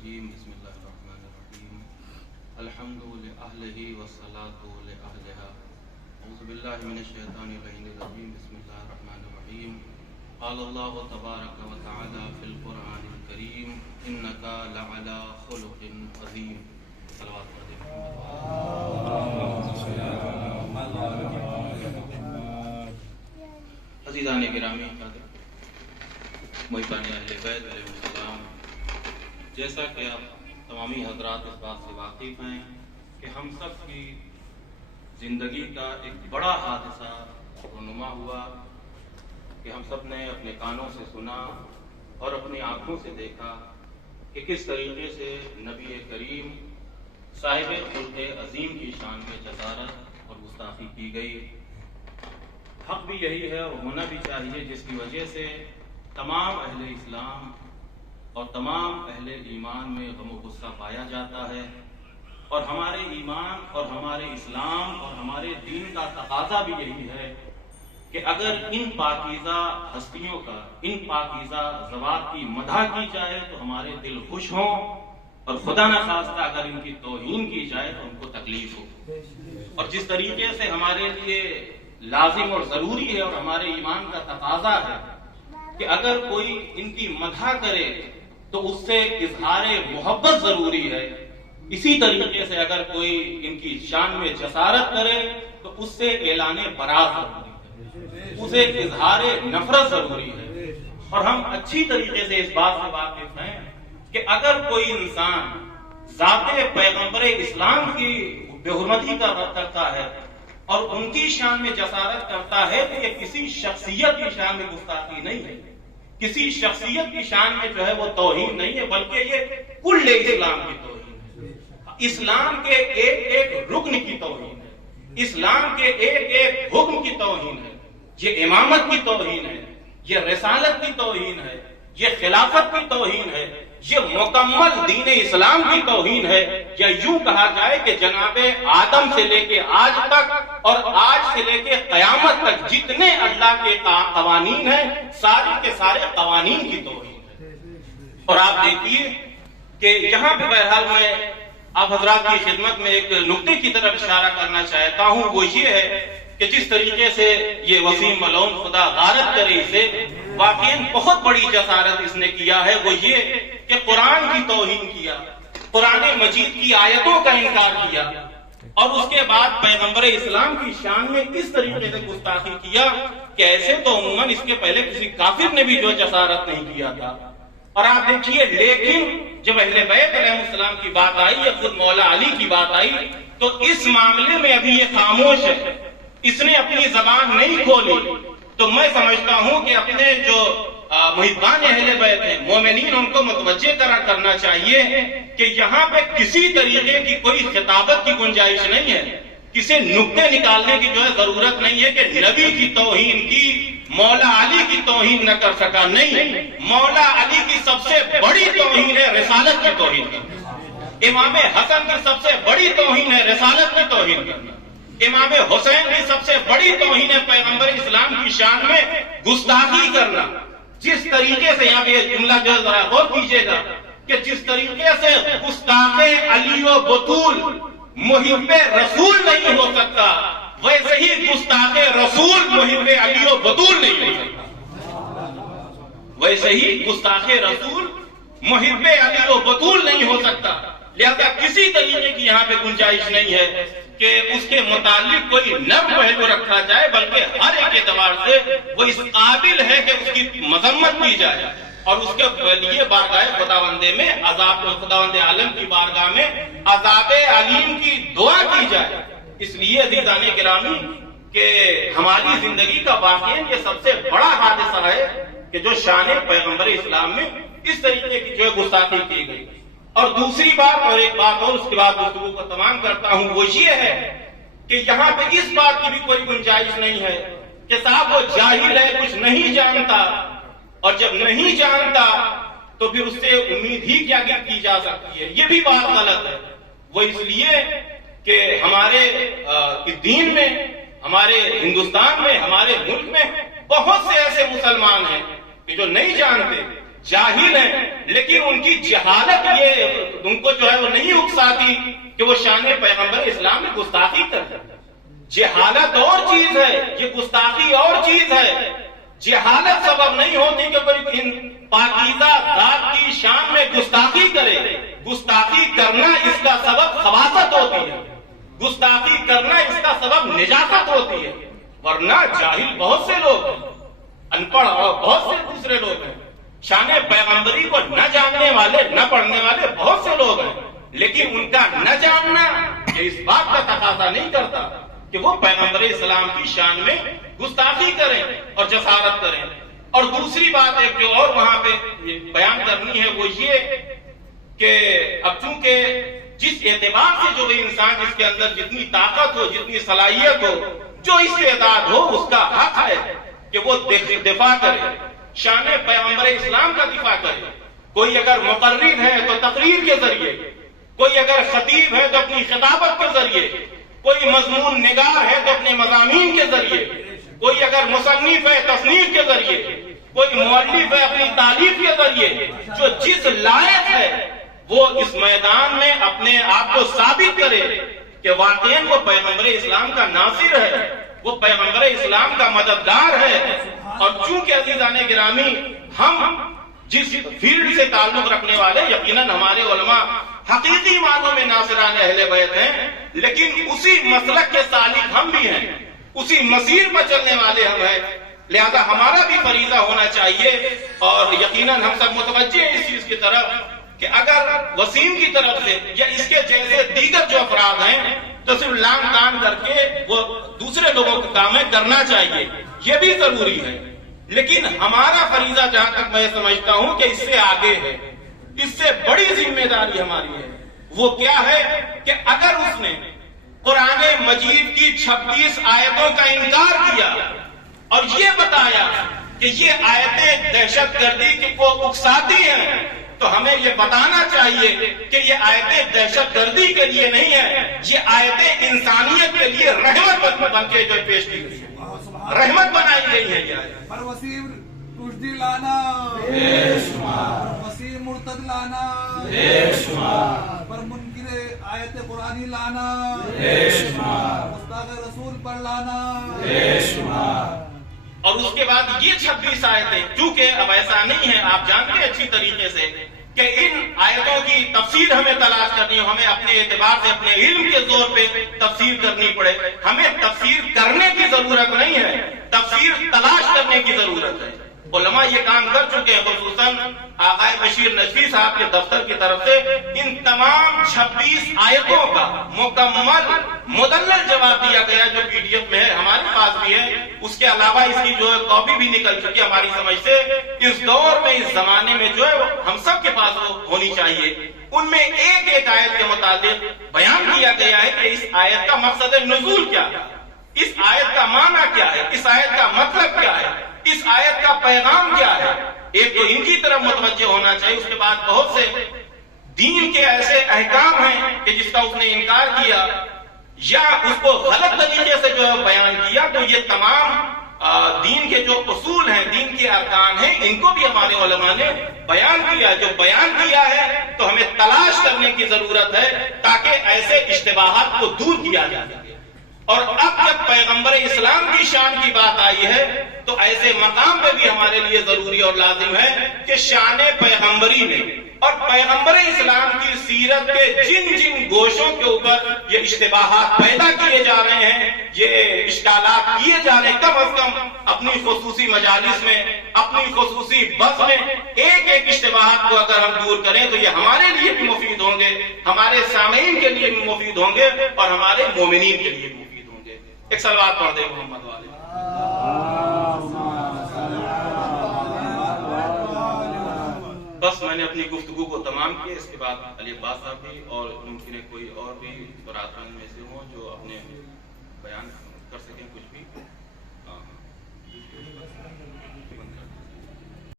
الرجیم بسم اللہ الرحمن الرحیم الحمد لأہلہ والصلاة لأہلہا اعوذ باللہ من الشیطان الرجیم بسم اللہ الرحمن الرحیم قال اللہ تبارک و تعالی فی القرآن الکریم انکا لعلی خلق عظیم صلوات عزیزان گرامی محبان اہل بیت علیہ السلام، جیسا کہ آپ تمامی حضرات اس بات سے واقف ہیں کہ ہم سب کی زندگی کا ایک بڑا حادثہ رونما ہوا کہ ہم سب نے اپنے کانوں سے سنا اور اپنی آنکھوں سے دیکھا کہ کس طریقے سے نبی کریم صاحب خلق عظیم کی شان میں جسارت اور گستاخی کی گئی۔ حق بھی یہی ہے اور ہونا بھی چاہیے، جس کی وجہ سے تمام اہل اسلام اور تمام اہل ایمان میں غم و غصہ پایا جاتا ہے، اور ہمارے ایمان اور ہمارے اسلام اور ہمارے دین کا تقاضا بھی یہی ہے کہ اگر ان پاکیزہ ہستیوں کا، ان پاکیزہ ذوات کی مدح کی جائے تو ہمارے دل خوش ہوں، اور خدا نخواستہ اگر ان کی توہین کی جائے تو ان کو تکلیف ہو۔ اور جس طریقے سے ہمارے لیے لازم اور ضروری ہے اور ہمارے ایمان کا تقاضا ہے کہ اگر کوئی ان کی مدح کرے تو اس سے اظہار محبت ضروری ہے، اسی طریقے سے اگر کوئی ان کی شان میں جسارت کرے تو اس سے اعلان براءت ضروری ہے، اسے اظہار نفرت ضروری ہے۔ اور ہم اچھی طریقے سے اس بات سے واقف ہیں کہ اگر کوئی انسان ذات پیغمبر اسلام کی بے حرمتی کا رد کرتا ہے اور ان کی شان میں جسارت کرتا ہے تو یہ کسی شخصیت کی شان میں گستاخی نہیں ہے، کسی شخصیت کی شان میں جو ہے وہ توہین نہیں ہے، بلکہ یہ کل اسلام کی توہین ہے، اسلام کے ایک ایک رکن کی توہین ہے، اسلام کے ایک ایک حکم کی توہین ہے، یہ امامت کی توہین ہے، یہ رسالت کی توہین ہے، یہ خلافت کی توہین ہے، یہ مکمل دین اسلام کی توہین ہے، یا یوں کہا جائے کہ جناب آدم سے لے کے آج تک اور آج سے لے کے قیامت تک جتنے اللہ کے قوانین ہیں سارے کے سارے قوانین کی توہین ہے۔ اور آپ دیکھیے کہ یہاں پہ بہرحال میں آپ حضرات کی خدمت میں ایک نقطے کی طرف اشارہ کرنا چاہتا ہوں، وہ یہ ہے کہ جس طریقے سے یہ وسیم ملعون خدا غارت کرے اسے، واقعاً بہت بڑی جسارت اس نے کیا ہے، وہ یہ کہ قرآن کی توہین کیا، قرآن مجید کی آیتوں کا انکار کیا، اور اس کے بعد پیغمبر اسلام کی شان میں اس طریقے سے گستاخی کیا کہ ایسے تو عموماً اس کے پہلے کسی کافر نے بھی جو جسارت نہیں کیا تھا۔ اور آپ دیکھیے، لیکن جب اہل بیت علیہ السلام کی بات آئی یا خود مولا علی کی بات آئی تو اس معاملے میں ابھی یہ خاموش ہے، اس نے اپنی زبان نہیں کھولی۔ تو میں سمجھتا ہوں کہ اپنے جو محبان اہل بیت ہیں، مومنین، ان کو متوجہ کرنا چاہیے کہ یہاں پہ کسی طریقے کی کوئی خطابت کی گنجائش نہیں ہے، کسی نکتے نکالنے کی جو ہے ضرورت نہیں ہے کہ نبی کی توہین کی، مولا علی کی توہین نہ کر سکا، نہیں، مولا علی کی سب سے بڑی توہین ہے رسالت کی توہین کرنا، امام حسن کی سب سے بڑی توہین ہے رسالت کی توہین کرنا، امام حسین کی سب سے بڑی توہین ہے پیغمبر اسلام کی شان میں گستاخی کرنا۔ جس طریقے سے یہاں پہ یہ جملہ جو ذرا غور کیجئے گا کہ جس طریقے سے گستاخ علی و بطول محب رسول نہیں ہو سکتا، ویسے ہی گستاخ رسول محب علی و بطول نہیں ہو سکتا، ویسے ہی گستاخ رسول محب علی و بطول نہیں ہو سکتا۔ لہذا کسی طریقے کی یہاں پہ گنجائش نہیں ہے کہ اس کے متعلق کوئی نرم پہلو رکھا جائے، بلکہ ہر ایک اعتبار سے وہ اس قابل ہے کہ اس کی مذمت کی جائے اور اس کے لیے بارگاہ خداوند میں عذاب، خداوند عالم کی بارگاہ میں عذاب علیم کی دعا کی جائے۔ اس لیے عزیزان گرامی کہ ہماری زندگی کا واقعہ یہ سب سے بڑا حادثہ ہے کہ جو شان پیغمبر اسلام میں اس طریقے کی جو ہے گستاخی کی گئی۔ اور دوسری بات، اور ایک بات اور اس کے بعد گفتگو کو تمام کرتا ہوں، وہ یہ ہے کہ یہاں پہ اس بات کی بھی کوئی گنجائش نہیں ہے کہ صاحب وہ جاہل ہے، کچھ نہیں جانتا، اور جب نہیں جانتا تو پھر اس سے امید ہی کیا کی جا سکتی ہے، یہ بھی بات غلط ہے۔ وہ اس لیے کہ ہمارے دین میں، ہمارے ہندوستان میں، ہمارے ملک میں بہت سے ایسے مسلمان ہیں کہ جو نہیں جانتے جاہل ہیں، لیکن ان کی جہالت یہ ان کو جو ہے وہ نہیں اکساتی کہ وہ شان پیغمبر اسلام میں گستاخی کرتے. جہالت اور چیز ہے، یہ گستاخی اور چیز ہے. جہالت سبب نہیں ہوتی کہ کوئی پاکیزہ ذات کی شان میں گستاخی کرے. گستاخی کرنا اس کا سبب خباثت ہوتی ہے، گستاخی کرنا اس کا سبب نجاست ہوتی ہے. ورنہ جاہل بہت سے لوگ ہیں، ان پڑھ اور بہت سے دوسرے لوگ ہیں. شان پیغمبری کو نہ جاننے والے، نہ پڑھنے والے بہت سے لوگ ہیں، لیکن ان کا نہ جاننا یہ اس بات کا تقاضا نہیں کرتا کہ وہ پیغمبر اسلام کی شان میں گستاخی کریں اور جسارت کریں. اور دوسری بات ایک جو اور وہاں پہ بیان کرنی ہے وہ یہ کہ اب چونکہ جس اعتبار سے جو انسان جس کے اندر جتنی طاقت ہو، جتنی صلاحیت ہو، جو استعداد ہو، اس کا حق ہے کہ وہ دفاع کرے، شان پیغمبر اسلام کا دفاع کرے. کوئی اگر مقرر ہے تو تقریر کے ذریعے، کوئی اگر خطیب ہے تو اپنی خطابت کے ذریعے، کوئی مضمون نگار ہے تو اپنے مضامین کے ذریعے، کوئی اگر مصنف ہے تصنیف کے ذریعے، کوئی مؤلف ہے اپنی تالیف کے ذریعے. جو جس لائق ہے وہ اس میدان میں اپنے آپ کو ثابت کرے کہ واقعی وہ پیغمبر اسلام کا ناصر ہے، وہ پیغمبر اسلام کا مددگار ہے. اور چونکہ عزیزان گرامی ہم جس فیلڈ سے تعلق رکھنے والے، یقیناً ہمارے علماء حقیقی معنوں میں ناصران اہل بیت ہیں، لیکن اسی مسلک کے سالک ہم بھی ہیں، اسی مسیر پر چلنے والے ہم ہیں. لہذا ہمارا بھی فریضہ ہونا چاہیے، اور یقیناً ہم سب متوجہ ہیں اس چیز کی طرف کہ اگر وسیم کی طرف سے یا اس کے جیسے دیگر جو افراد ہیں تو صرف لان تان کر کے وہ دوسرے لوگوں کا کام ہے کرنا چاہیے، یہ بھی ضروری ہے. لیکن ہمارا فریضہ جہاں تک میں سمجھتا ہوں کہ اس سے آگے ہے، اس سے بڑی ذمہ داری ہماری ہے. وہ کیا ہے کہ اگر اس نے قرآن مجید کی 26 آیتوں کا انکار کیا اور یہ بتایا کہ یہ آیتیں دہشت گردی کو اکساتی ہیں، تو ہمیں یہ بتانا چاہیے کہ یہ آیتیں دہشت گردی کے لیے نہیں ہیں، یہ آیتیں انسانیت کے لیے رحمت بن کے جو پیش کی گئی ہیں، رحمت بنائی گئی ہے. پر وسیم رشدی لانا، وسیم مرتد لانا، پر منکر آیت قرآنی لانا، مستاق رسول پر لانا. اور اس کے بعد یہ 26 آیتیں، چونکہ اب ایسا نہیں ہے، آپ جانتے ہیں اچھی طریقے سے کہ ان آیتوں کی تفسیر ہمیں تلاش کرنی ہو، ہمیں اپنے اعتبار سے اپنے علم کے زور پہ تفسیر کرنی پڑے. ہمیں تفسیر کرنے کی ضرورت نہیں ہے، تفسیر تلاش کرنے کی ضرورت ہے. علماء یہ کام کر چکے ہیں، خصوصاً آقائے بشیر نجفی صاحب کے دفتر کی طرف سے ان تمام 26 آیتوں کا مکمل مدلل جواب دیا گیا، جو PDF میں ہے، ہمارے پاس بھی ہے. اس کے علاوہ اس کی جو ہے کاپی بھی نکل چکی ہے ہماری سمجھ سے. اس دور میں، اس زمانے میں جو ہے وہ ہم سب کے پاس وہ ہونی چاہیے. ان میں ایک ایک آیت کے متعلق بیان کیا گیا ہے کہ اس آیت کا مقصد نزول کیا ہے، اس آیت کا معنی کیا ہے، اس آیت کا مطلب کیا ہے، اس آیت کا پیغام کیا ہے. ایک تو ان کی طرف متوجہ ہونا چاہیے. اس کے بعد بہت سے دین کے ایسے احکام ہیں کہ جس کا اس نے انکار کیا یا اس کو غلط طریقے سے جو ہے بیان کیا، تو یہ تمام دین کے جو اصول ہیں، دین کے ارکان ہیں، ان کو بھی ہمارے علماء نے بیان کیا. جو بیان کیا ہے تو ہمیں تلاش کرنے کی ضرورت ہے تاکہ ایسے اشتباہات کو دور کیا جا سکے. اور اب جب پیغمبر اسلام کی شان کی بات آئی ہے تو ایسے مقام پہ بھی ہمارے لیے ضروری اور لازم ہے کہ شان پیغمبری میں اور پیغمبر اسلام کی سیرت کے جن جن گوشوں کے اوپر یہ اشتباہات پیدا کیے جا رہے ہیں، یہ اشکالات کیے جا رہے ہیں، کم از کم اپنی خصوصی مجالس میں، اپنی خصوصی بس میں ایک ایک اشتباہات کو اگر ہم دور کریں تو یہ ہمارے لیے بھی مفید ہوں گے، ہمارے سامعین کے لیے بھی مفید ہوں گے اور ہمارے مومنین کے لیے بھی مفید ہوں گے. ایک صلوات پڑھ دیں محمد والے. بس میں نے اپنی گفتگو کو تمام کیا. اس کے بعد علی عباس صاحب بھی اور ممکن ہے کوئی اور بھی برادران میں سے ہوں جو اپنے بیان کر سکیں کچھ بھی.